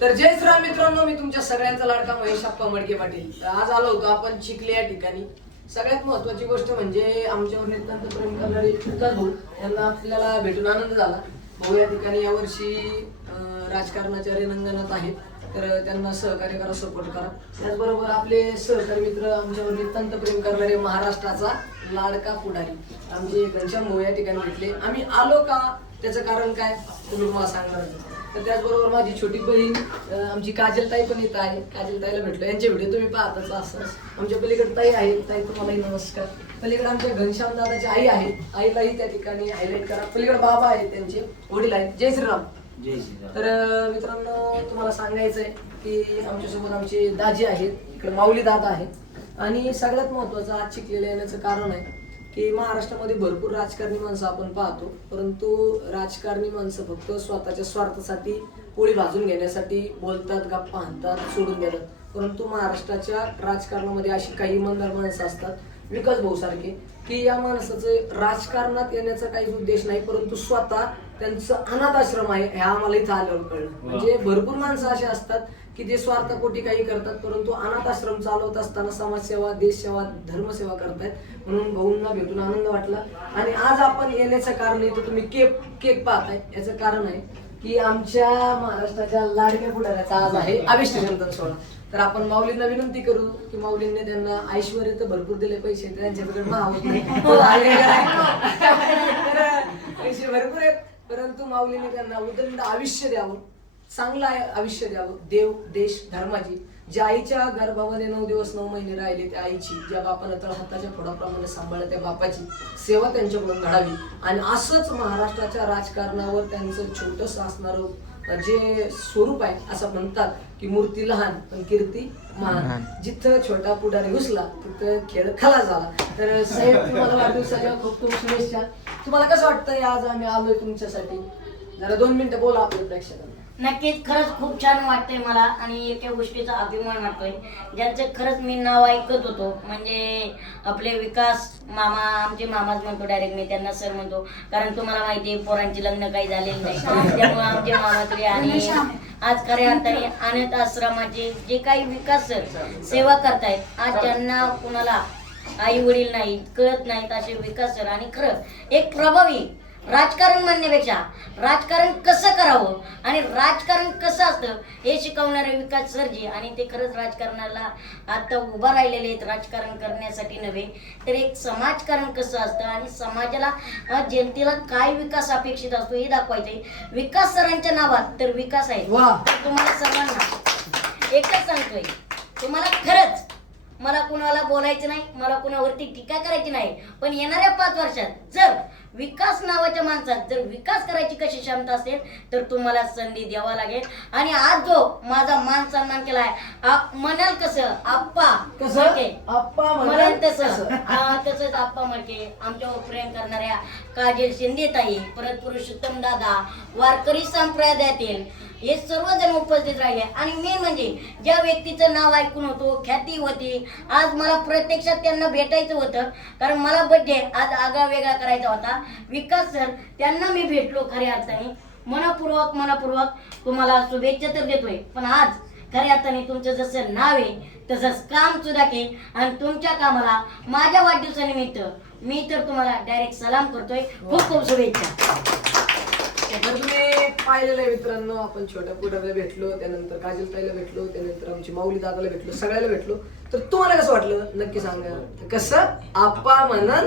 तर जय श्रीराम मित्रांनो, मी तुमच्या सगळ्यांचा लाडका महेश अप्पा मडके पाटील. तर आज आलो होतो आपण चिखले या ठिकाणी. सगळ्यात महत्त्वाची गोष्ट म्हणजे आमच्यावर नितांत प्रेम करणारे विकास भाऊ यांना आपल्याला भेटून आनंद झाला. भाऊ या ठिकाणी यावर्षी राजकारणाच्या रिंगणात आहेत, तर त्यांना सहकार्य करा, सपोर्ट करा. त्याचबरोबर आपले सहकारी मित्र आमच्यावर नितांत प्रेम करणारे महाराष्ट्राचा लाडका पुढारी आमचे घनश्याम भाऊ या ठिकाणी भेटले. आम्ही आलो का त्याचं कारण काय तुम्ही मला सांगणार. तर त्याचबरोबर माझी छोटी बहीण आमची काजलताई पण इथं आहे. काजलताईला भेटलो. यांचे व्हिडिओ तुम्ही पाहताच असं. आमच्या पलीकडे ताई आहे. ताई तुम्हालाही नमस्कार. पलीकडे आमच्या घनश्याम दादाची आई आहे. आईलाही त्या ठिकाणी हायलाईट करा. पलीकडे बाबा आहेत, त्यांचे वडील आहेत. जय श्रीराम. जय श्रीराम. तर मित्रांनो, तुम्हाला सांगायचं आहे की आमच्यासोबत आमचे दाजी आहेत, इकडे माऊली दादा आहेत. आणि सगळ्यात महत्त्वाचं आज चिखलेला येण्याचं कारण आहे की महाराष्ट्रामध्ये भरपूर राजकारणी माणसं आपण पाहतो, परंतु राजकारणी माणसं फक्त स्वतःच्या स्वार्थासाठी, पोळी भाजून घेण्यासाठी बोलतात, गप्पा हाणतात, सोडून देतात. परंतु महाराष्ट्राच्या राजकारणामध्ये अशी काही इमानदार माणसं असतात, विकास भाऊ सारखे, की या माणसाचं राजकारणात येण्याचा काहीच उद्देश नाही, परंतु स्वतः त्यांचं अनाथ आश्रम आहे हे आम्हाला इथं आल्यावर कळलं. म्हणजे भरपूर माणसं अशी असतात की जे स्वार्थापोटी काही करतात, परंतु अनाथ आश्रम चालवत असताना समाजसेवा, देशसेवा, धर्मसेवा करतायत. म्हणून भाऊंना भेटून आनंद वाटला. आणि आज आपण येण्याचं कारण इथं तुम्ही केक पाहताय, याचं कारण आहे की आमच्या महाराष्ट्राच्या लाडक्या पुढाऱ्याचा आज आहे अभिषेक सोहळा. तर आपण माऊलींना विनंती करू की माऊलींनी त्यांना ऐश्वर्य तर भरपूर दिले, पैसे त्यांच्याकडे महावत नाही, पैसे भरपूर आहेत, परंतु माऊलींनी त्यांना उदंड आयुष्य द्यावं, चांगलं आयुष्य द्यावं. देव, देश, धर्माची, ज्या आईच्या गर्भामध्ये 9 दिवस 9 महिने राहिले त्या आईची, ज्या बापानं तळ हाताच्या फोडाप्रमाणे सांभाळलं त्या बापाची सेवा त्यांच्याकडून घडावी. आणि असंच महाराष्ट्राच्या राजकारणावर त्यांचं छोटंसं असणारं जे स्वरूप आहे. असं म्हणतात की मूर्ती लहान पण कीर्ती महान. जिथं छोटा पुढारी घुसला तिथं खेळ खलास झाला. तर साहेब, तुम्हाला वाढदिवसाच्या खूप खूप शुभेच्छा. तुम्हाला कसं वाटतंय आज आम्ही आलोय तुमच्यासाठी? जरा 2 मिनिटं बोला आपल्या प्रेक्षकांना. नक्कीच, खरंच खूप छान वाटतंय मला आणि एका गोष्टीचा अभिमान वाटतोय, ज्यांचं खरंच मी नाव ऐकत होतो. म्हणजे आपले विकास मामा, आमचे मामाच म्हणतो डायरेक्ट, मी त्यांना सर म्हणतो, कारण तुम्हाला माहिती आहे पोरांची लग्न काही झालेली नाही, त्यामुळे आमचे मामातले. आणि आज खऱ्या अर्थाने अनाथ आश्रमाचे जे काही विकास सर सेवा करतायत, आज ज्यांना कुणाला आई वडील नाही, कळत नाहीत, असे विकास सर. आणि खरं एक प्रभावी राजकारण म्हणण्यापेक्षा राजकारण कसं करावं आणि राजकारण कसं असतं हे शिकवणारे विकास सरजी. आणि ते खरंच राजकारणाला आता उभा राहिलेले आहेत, राजकारण करण्यासाठी नव्हे तर एक समाजकारण कसं असतं आणि समाजाला, जनतेला काय विकास अपेक्षित असतो हे दाखवायचंय. विकास सरांच्या नावात तर विकास आहे. तुम्हाला सर्वांना एकच सांगतोय, तुम्हाला खरंच मला कुणाला बोलायचं नाही, मला कुणावरती टीका करायची नाही, पण येणाऱ्या 5 वर्षात जर विकास नावाच्या माणसात जर विकास करायची कशी क्षमता असेल तर तुम्हाला संधी द्यावा लागेल. आणि आज जो माझा मान सन्मान केलाय, म्हणाल कसं आप्पा आप्पा म्हणाल तसंच आप्पा मडके, आमच्यावर प्रेम करणाऱ्या काजल शिंदे ताई, परत पुरुषोत्तम दादा, वारकरी संप्रदायातील हे सर्वजण उपस्थित राहिले. आणि मेन म्हणजे ज्या व्यक्तीचं नाव ऐकून होतो, ख्याती होती, आज मला प्रत्यक्षात त्यांना भेटायचं होतं, कारण मला बर्थडे आज आगळा वेगळा करायचा होता. विकास सर, त्यांना मी भेटलो. खऱ्या अर्थाने मनापूर्वक तुम्हाला शुभेच्छा तर देतोय, पण आज खऱ्या अर्थाने तुमचं जसं नाव आहे तसंच काम सुद्धा के. आणि तुमच्या कामाला माझ्या वाढदिवसानिमित्त मी तर तुम्हाला डायरेक्ट सलाम करतोय. खूप खूप शुभेच्छा. तर तुम्ही पाहिलेलं आहे मित्रांनो, आपण छोट्या पुढाऱ्याला भेटलो, त्यानंतर काजलताईला भेटलो, त्यानंतर आमची माऊली दादाला भेटलो, सगळ्याला भेटलो. तर तुम्हाला कसं वाटलं नक्की सांगा. कसं आप्पा म्हणन